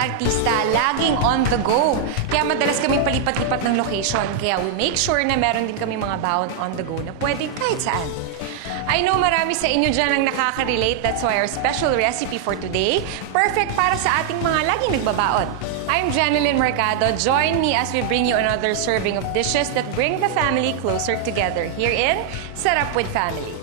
artista, laging on the go. Kaya madalas kami palipat-lipat ng location. Kaya we make sure na meron din kami mga baon on the go na pwede kahit saan. I know marami sa inyo dyan ang nakaka-relate. That's why our special recipe for today, perfect para sa ating mga laging nagbabaon. I'm Janeline Mercado. Join me as we bring you another serving of dishes that bring the family closer together here in Sarap with Family.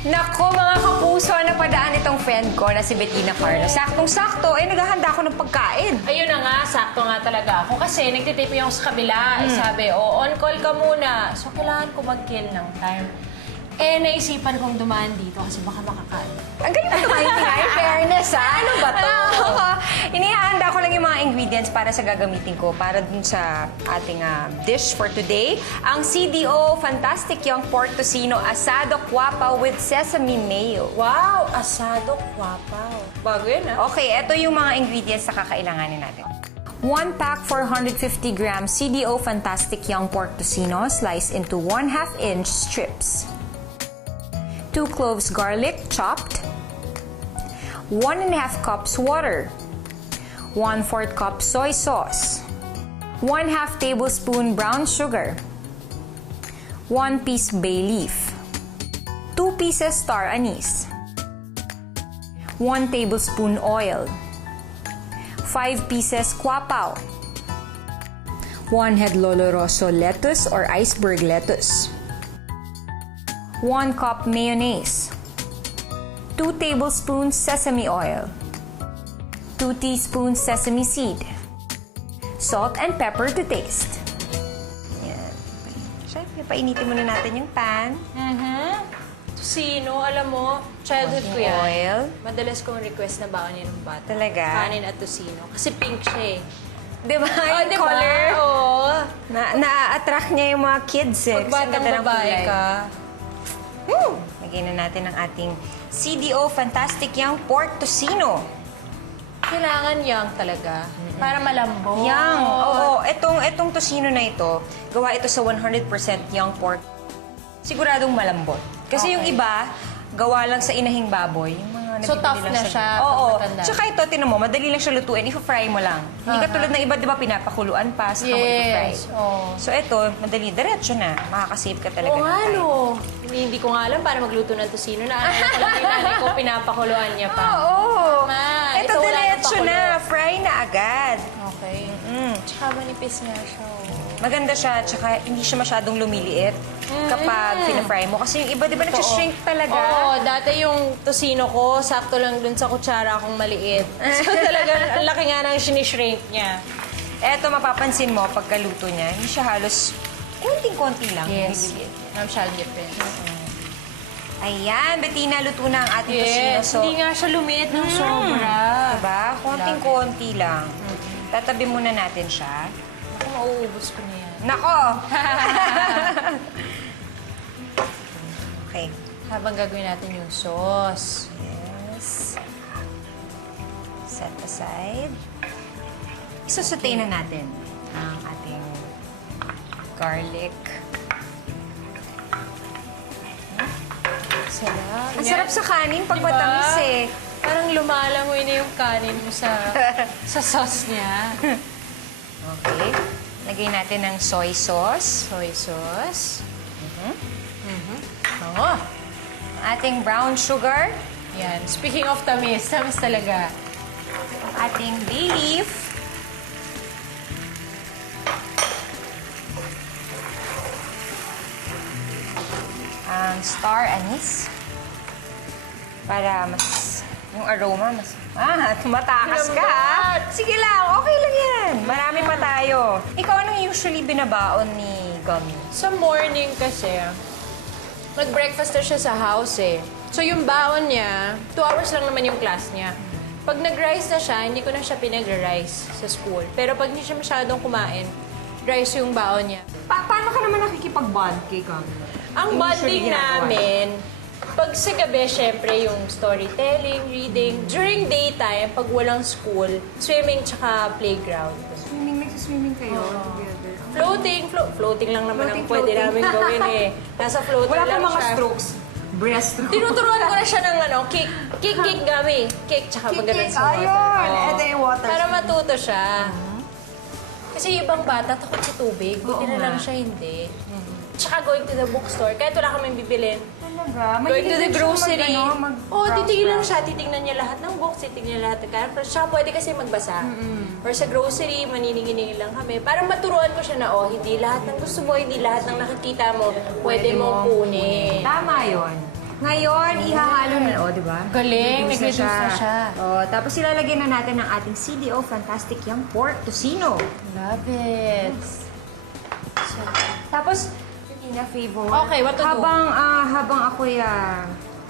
Nako mga kapuso, napadaan itong friend ko na si Bettina Carlo. Saktong-sakto, naghahanda ako ng pagkain. Ayun na nga, sakto nga talaga ako. Kasi nagtitip yung sa kabila. Sabi, on call ka muna. So, kailangan ko mag-kill ng time. Naisipan kong dumaan dito kasi baka makakain. Ang galing mo tumahin nga, in fairness, ha? Ano ba to? Inihahanda ko lang yung mga ingredients para sa gagamitin ko, para dun sa ating dish for today. Ang CDO Fantastic Young Pork Tocino Asado Quapaw with Sesame Mayo. Wow! Asado kwapaw. Bago yun, ha? Okay, ito yung mga ingredients na kakailanganin natin. 1 pack 450 grams CDO Fantastic Young Pork Tocino sliced into 1/2 inch strips. 2 cloves garlic chopped, 1.5 cups water, 1/4 cup soy sauce, 1/2 tablespoon brown sugar, 1 piece bay leaf, 2 pieces star anise, 1 tablespoon oil, 5 pieces quapaw, 1 head Loloroso lettuce or iceberg lettuce, 1 cup mayonnaise, 2 tablespoons sesame oil, 2 teaspoons sesame seed, salt and pepper to taste. Yan. Siyempre, painitin muna natin yung pan. Tocino, alam mo, childhood ko yan. Oil. Madalas kong request na baon ng bata. Talaga? Kanin at tocino. Kasi pink siya eh. Di ba? Yung diba? color. Oo. Na-attract niya yung mga kids eh. Pag Kasi ang batang ganda ng babae kulay. ka, Lagyan na natin ang ating CDO Fantastic Young Pork Tocino. kailangan young talaga. Para malambot. Young. Oo. Itong tocino na ito, gawa ito sa 100% young pork. Siguradong malambot. Kasi yung iba, gawa lang sa inahing baboy. Yung mga So, nabibili tough lang na sa- siya Oo. pag matanda. Tsaka ito, tinan mo, madali lang siya lutuin. I-fry mo lang. Hindi ka tulad ng iba, di ba, pinapakuluan pa sa i-fry. Yes. Oh. So, ito, madali. Diretso na. Makakasave ka talaga. Oo ng nga, time. no. Hindi ko nga alam para magluto ng tocino. Naalala ko lang yung nanay ko, pinapakuluan niya pa. Oo. Tama. Ito, Ito, wala diretso nang na. pakulo. Fry na agad. Okay. Tsaka manipis nga siya. Oh. Maganda siya, tsaka hindi siya masyadong lumiliit kapag pina-fry mo. Kasi yung iba, di ba, nagsishrink talaga? Oo, dati yung tocino ko, sakto lang dun sa kutsara akong maliit. So talaga, ang laki nga ng sinishrink niya. Eto, mapapansin mo, pagkaluto niya, hindi siya halos konting-konti lang. Yes. Nililiit. Ma'am Shalgip rin. Ayan, Bettina, luto na ang ating tocino. Yes, So, hindi nga siya lumiit ng sobra. diba? Konting-konti lang. Tatabi muna natin siya. Ako, mauubos ko na yan. Nako! Okay. Habang gagawin natin yung sauce. Yes. Set aside. Isusutay na natin ang ating garlic. Sarap. Ang sarap sa kanin pag Diba? matamis eh. Parang lumalangoy na yung kanin mo sa sauce niya. Okay. Lagay natin ng soy sauce. Soy sauce. Oo. Ang ating brown sugar. Yan. Speaking of tamis, tamis talaga. Ang ating bay leaf. Ang star anise. Para mas, yung aroma mas, tumatakas ka. ah. Sige lang, okay lang yan. Marami pa tayo. Ikaw, anong usually binabaon ni Gummy? Sa morning kasi, mag-breakfast na siya sa house eh. So yung baon niya, 2 hours lang naman yung class niya. Pag nag-rice na siya, hindi ko na siya pinag-rice sa school. Pero pag hindi siya masyadong kumain, rice yung baon niya. Paano ka naman nakikipag-bond kay Gummy? Ang Yung usually bonding ginagawa namin, pag sa gabi, syempre, yung storytelling, reading. During daytime, pag walang school, swimming tsaka playground. Nagsiswimming kayo together? Floating lang naman ang pwede Floating. namin gawin eh. Nasa floating Wala lang kang mga siya. strokes. Breaststroke. Tinuturuan ko na siya ng kick gami. Kick, tsaka Kick, pag-ganun kick. sa water. Ayun, Oo. ito yung water Para spin. matuto siya. Kasi yung ibang bata, takot sa tubig. Buti Oo na lang nga. siya hindi. Tsaka going to the bookstore, kahit wala kaming bibilin. Talaga? Going to the grocery. Titigil lang siya. siya. Titignan niya lahat ng books, titignan niya lahat ng characters. Siya pwede kasi magbasa. Or sa grocery, maniningin lang kami. Para maturuan ko siya na, hindi lahat ng gusto mo, hindi lahat ng nakikita mo, pwede mong kunin. Tama yun. Ngayon, ihahalo na, di ba? Galing, nag-reduce na siya. Tapos ilalagyan na natin ang ating CDO Fantastic Young Pork Tocino. Love it. Tapos, Tina, favor. Okay, what to do? Habang ako'y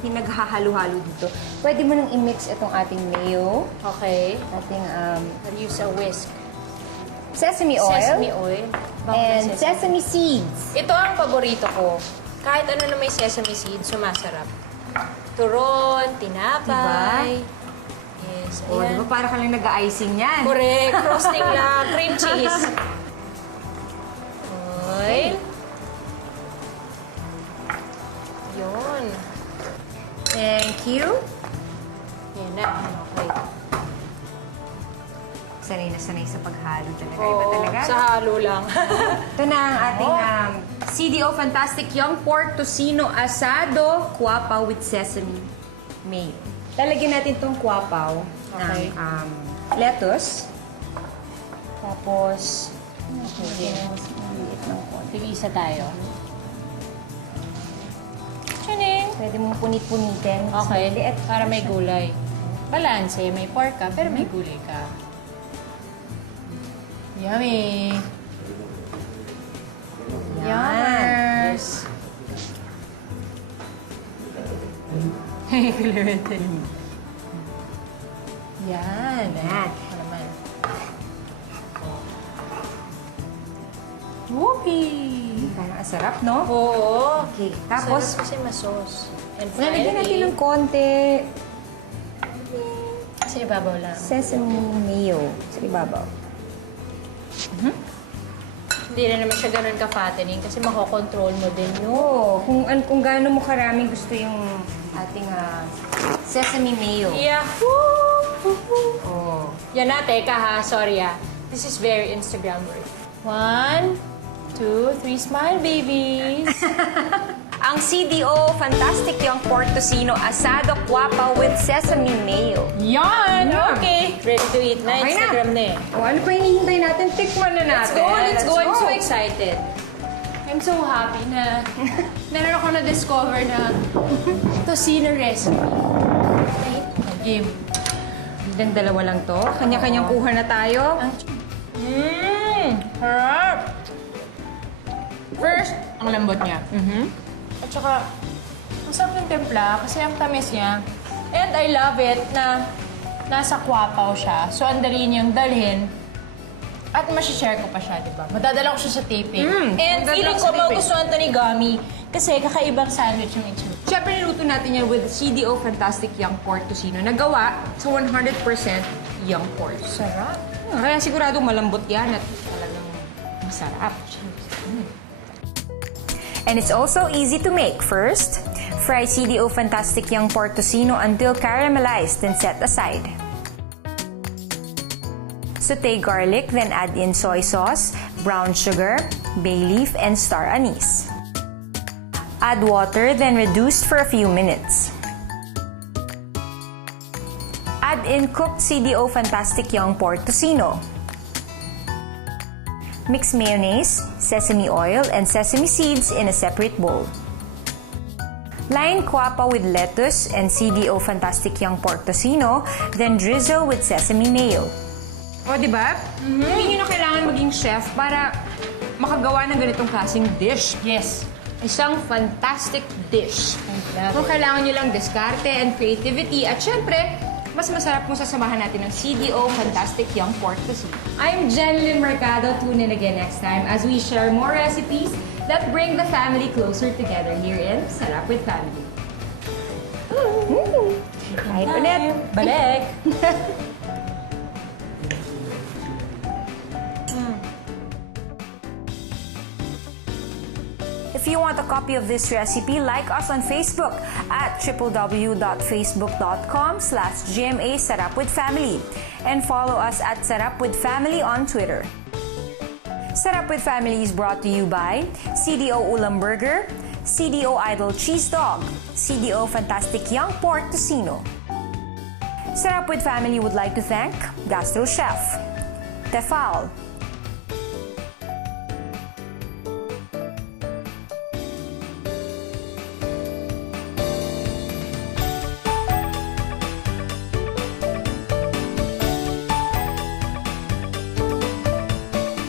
pinaghahalo-halo dito, pwede mo nang i-mix itong ating mayo, Okay. ating I'll use a whisk. sesame oil, Sesame oil. and sesame seeds. Ito ang paborito ko. Kahit ano na may sesame seeds, sumasarap. Turon, tinapay. Yes, Di ayan. ba? Para ka lang nag-icing yan. Correct. Frosting lang. Cream cheese. Oil. Yun. Thank you. Yan na. Okay. Sanay na sanay sa paghalo talaga. Iba Oo, talaga. sa halo lang. Ito na ang ating CDO Fantastic Young Pork Tocino Asado Kuapaw with Sesame Mayo. Lalagyan natin itong kuapaw Okay. ng lettuce. Tapos, Tig-isa tayo. Tuning. pwede mong punit-punitin. Okay. Liit. Para may gulay. Balanse. May pork ka, pero may gulay ka. Yummy! Yan. Yummers! Kulurete. Yan. Yan. Ano naman? Whoopee! Parang asarap, no? Oo. Okay. Tapos, Sarap kasi masos. And lalagyan natin ng finally, konti sa ibabaw lang. sesame mayo sa ibabaw. Hindi na naman siya ganun ka-fattening kasi makokontrol mo din yun. Oo, kung gaano mo karaming gusto yung ating sesame mayo. Yahoo! Oh. Yan na, teka ha. Sorry ah. This is very Instagram worthy. 1, 2, 3, smile babies! Ang CDO Fantastic Young Pork Tocino Asado Kuapaw with Sesame Mayo. Yan! Yeah. Okay. Ready to eat na. Okay na. Instagram na eh. O, ano pa hinihintay natin? Tikman na Let's natin. go! Let's go! I'm go. so excited. I'm so happy na meron ako na-discover na tocino recipe. Game. Hanggang dalawa lang to. Kanya-kanyang kuha na tayo. Harap! First, ang lambot niya. At saka, ang sarap ng timpla kasi ang tamis niya. And I love it na nasa Kuapaw siya. So, ang dali niyang dalhin. At masishare ko pa siya, di ba? Madadala ko siya sa taping. And madadala feeling ko ko sa taping. magustuhan to ni Gami. Kasi kakaibang sandwich yung itsura. Siyempre, niluto natin yan with CDO Fantastic Young Pork Tocino na gawa sa 100% young pork. Sarap. Kaya siguradong malambot yan at talagang masarap. And it's also easy to make. First, fry CDO Fantastic Young Pork Tocino until caramelized and set aside. Sauté garlic, then add in soy sauce, brown sugar, bay leaf, and star anise. Add water, then reduce for a few minutes. Add in cooked CDO Fantastic Young Pork Tocino. Mix mayonnaise, sesame oil, and sesame seeds in a separate bowl. Line kuapa with lettuce and CDO Fantastic Young Pork Tocino, then drizzle with sesame mayo. O, di ba? Hindi nyo na kailangan maging chef para makagawa ng ganitong klaseng dish. Yes. Isang fantastic dish. love Kung kailangan nyo lang diskarte and creativity at syempre, mas masarap kung sasamahan natin ng CDO Fantastic Young Pork Tocino. I'm Jenlyn Mercado. Tune in again next time as we share more recipes that bring the family closer together here in Sarap with Family. Kahit ulit. Balik! If you want a copy of this recipe, like us on Facebook at www.facebook.com/GMA Sarap with Family and follow us at Sarap with Family on Twitter. Sarap with Family is brought to you by CDO Ulam Burger, CDO Idol Cheese Dog, CDO Fantastic Young Pork Tocino. Sarap with Family would like to thank Gastro Chef, Tefal,